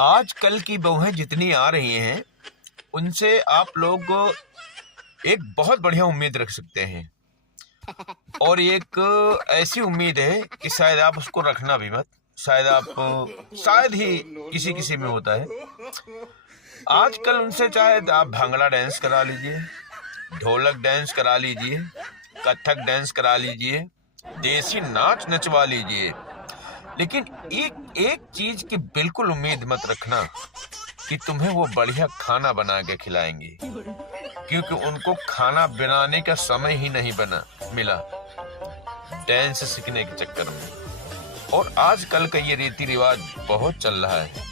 आजकल की बहुएं जितनी आ रही हैं उनसे आप लोग एक बहुत बढ़िया उम्मीद रख सकते हैं। और एक ऐसी उम्मीद है कि शायद आप उसको रखना भी मत। शायद ही किसी किसी में होता है। आजकल उनसे चाहे आप भांगड़ा डांस करा लीजिए, ढोलक डांस करा लीजिए, कथक डांस करा लीजिए, देसी नाच नचवा लीजिए, लेकिन एक एक चीज की बिल्कुल उम्मीद मत रखना कि तुम्हें वो बढ़िया खाना बना के खिलाएंगे, क्योंकि उनको खाना बनाने का समय ही नहीं मिला डांस सीखने के चक्कर में। और आजकल का ये रीति रिवाज बहुत चल रहा है।